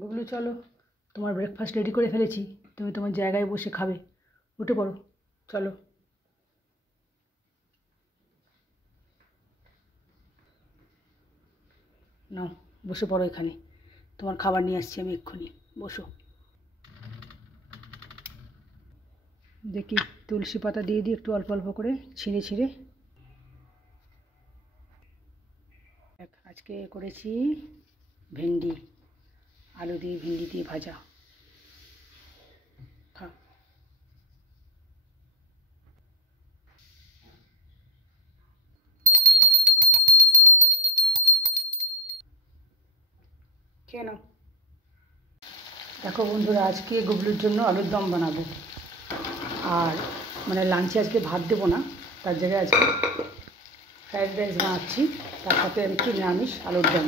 গুগলু চলো, তোমার breakfast ready করে ফেলেছি, তুমি তোমার জায়গায় বসে খাবে। উঠে পড়ো, চলো। নাও, বসে পড়ো এখানে, তোমার খাবার নিয়ে আসছি আমি এক্ষুনি, বসো। দেখি তুলসী পাতা দিয়ে দিই একটু অল্প অল্প করে ছিঁড়ে ছিঁড়ে। আজকে করেছি ভেন্ডি, আলু দিয়ে ভেন্ডি দিয়ে ভাজা। খা। খেয়ে নাও। দেখো বন্ধুরা, আজকে গুগলুর জন্য আলুর দম বানাবো। আর মানে লাঞ্চে আজকে ভাত দেবো না, তার জায়গায় আজকে ফ্রাইড রাইস বানাচ্ছি, তার সাথে একটু নিরামিষ আলুর দম।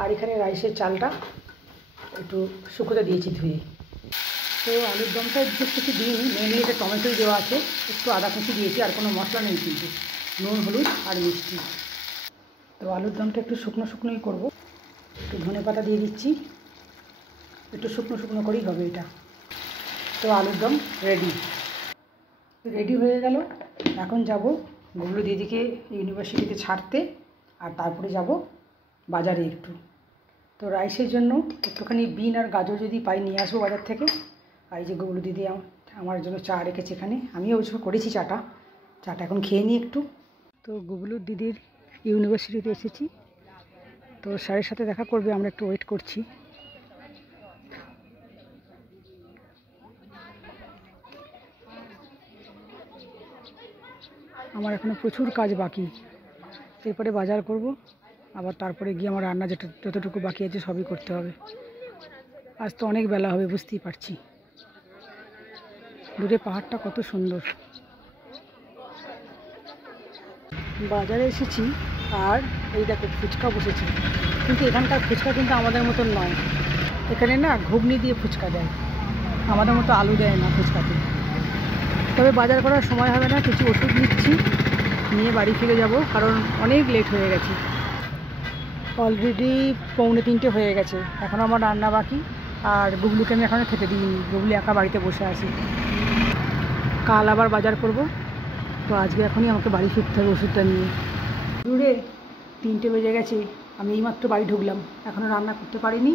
আর এখানে রাইসের চালটা একটু শুকোতে দিয়েছি ধুয়ে। তো আলুর দমটা বিশেষ কিছু দিইনি, মেনলি এটা টমেটোই দেওয়া আছে, একটু আদা কুচি দিয়েছি, আর কোনো মশলা নেই কিন্তু, নুন হলুদ আর মিষ্টি। তো আলুর দমটা একটু শুকনো শুকনোই করবো, একটু ধনে পাতা দিয়ে দিচ্ছি, একটু শুকনো শুকনো করেই হবে এটা। তো আলুর দম রেডি হয়ে গেল। এখন যাব গুগলু দিদিকে ইউনিভার্সিটিতে ছাড়তে, আর তারপরে যাব বাজারে একটু। তো রাইসের জন্য একটুখানি বিন আর গাজর যদি পাই নিয়ে আসবো বাজার থেকে। আর এই যে গুগলু দিদি আমার জন্য চা রেখেছে এখানে, আমিও অবশ্য করেছি চাটা এখন খেয়ে নিই একটু। তো গুগলুর দিদির ইউনিভার্সিটিতে এসেছি, তো স্যারের সাথে দেখা করবে, আমরা একটু ওয়েট করছি। আমার এখনও প্রচুর কাজ বাকি, এরপরে বাজার করব, আবার তারপরে গিয়ে আমার রান্না যতটুকু বাকি আছে সবই করতে হবে। আজ তো অনেক বেলা হবে, বুঝতেই পারছি। দূরে পাহাড়টা কত সুন্দর। বাজারে এসেছি, আর এই দেখো ফুচকা বসেছে, কিন্তু এখানকার ফুচকা কিন্তু আমাদের মতন নয়। এখানে না ঘুগনি দিয়ে ফুচকা দেয়, আমাদের মতো আলু দেয় না ফুচকাতে। তবে বাজার করার সময় হবে না, কিছু ওষুধ নিচ্ছি, নিয়ে বাড়ি ফিরে যাব, কারণ অনেক লেট হয়ে গেছে। অলরেডি 2:45 হয়ে গেছে, এখন আমার রান্না বাকি। আর গুগলুকে আমি এখনও খেতে দিইনি, গুগলু একা বাড়িতে বসে আছে। কাল আবার বাজার করব, তো আজকে এখনই আমাকে বাড়ি ফিরতে হবে ওষুধটা নিয়ে। দূরে 3টে বেজে গেছে, আমি এইমাত্র বাড়ি ঢুকলাম, এখনও রান্না করতে পারিনি।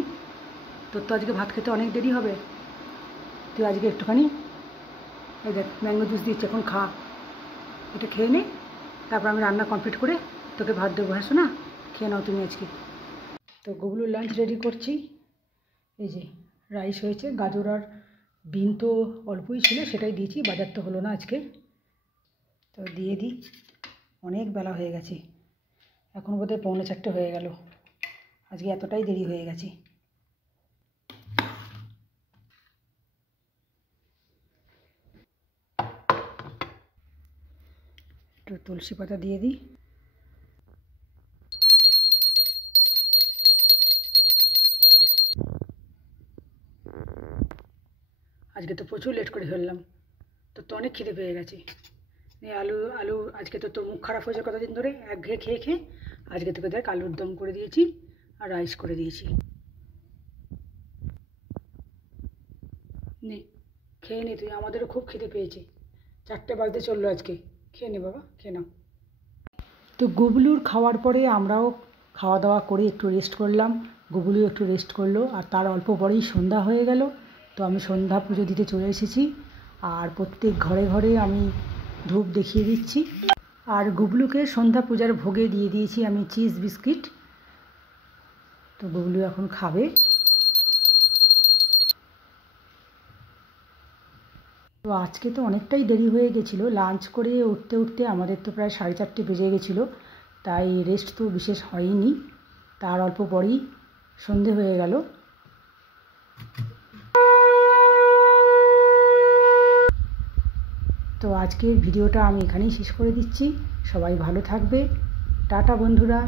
তোর তো আজকে ভাত খেতে অনেক দেরি হবে, তুই আজকে একটুখানি এই দেখ ম্যাঙ্গো জুস দিচ্ছি, এখন খা, এটা খেয়ে নে, তারপর আমি রান্না কমপ্লিট করে তোকে ভাত দেবো। হ্যাঁ শোনা, খেয়ে নাও তুমি আজকে। তো গুগলুর লাঞ্চ রেডি করছি। এই যে রাইস হয়েছে, গাজর আর বিন তো অল্পই ছিল, সেটাই দিয়েছি, বাজার তো হলো না আজকে। তো দিয়ে দিই, অনেক বেলা হয়ে গেছে, এখন বোধহয় 3:45 হয়ে গেল, আজকে এতটাই দেরি হয়ে গেছে। একটু তুলসী পাতা দিয়ে দিই। আজকে তো প্রচুর লেট করে ফেললাম, তো অনেক খিদে পেয়ে গেছে। আলু আজকে তো মুখ খারাপ হয়েছে কতদিন ধরে একঘেয়ে খেয়ে খেয়ে, আজকে তোকে দেখ আলুর দম করে দিয়েছি আর রাইস করে দিয়েছি। নে খেয়ে নে তুই, আমাদেরও খুব খিদে পেয়েছে, 4টে বাজতে চললো আজকে। খেয়ে নে বাবা, খেয়ে নাও। তো গুগলুর খাওয়ার পরে আমরাও খাওয়া দাওয়া করে একটু রেস্ট করলাম, গুগলু একটু রেস্ট করলো, আর তার অল্প পরেই সন্ধ্যা হয়ে গেল। তো আমি সন্ধ্যা পুজো দিতে চলে এসেছি, আর প্রত্যেক ঘরে ঘরে আমি ধূপ দেখিয়ে দিচ্ছি। আর গুগলুকে সন্ধ্যা পূজার ভোগে দিয়ে দিয়েছি আমি চিজ বিস্কিট, তো গুগলু এখন খাবে। তো আজকে তো অনেকটাই দেরি হয়ে গেছিলো, লাঞ্চ করে উঠতে উঠতে আমাদের তো প্রায় 4:30 বেজে গেছিলো, তাই রেস্ট তো বিশেষ হয়নি, তার অল্প পরেই সন্ধে হয়ে গেল। তো আজকের ভিডিওটা আমি এখানেই শেষ করে দিচ্ছি, সবাই ভালো থাকবে, টাটা বন্ধুরা।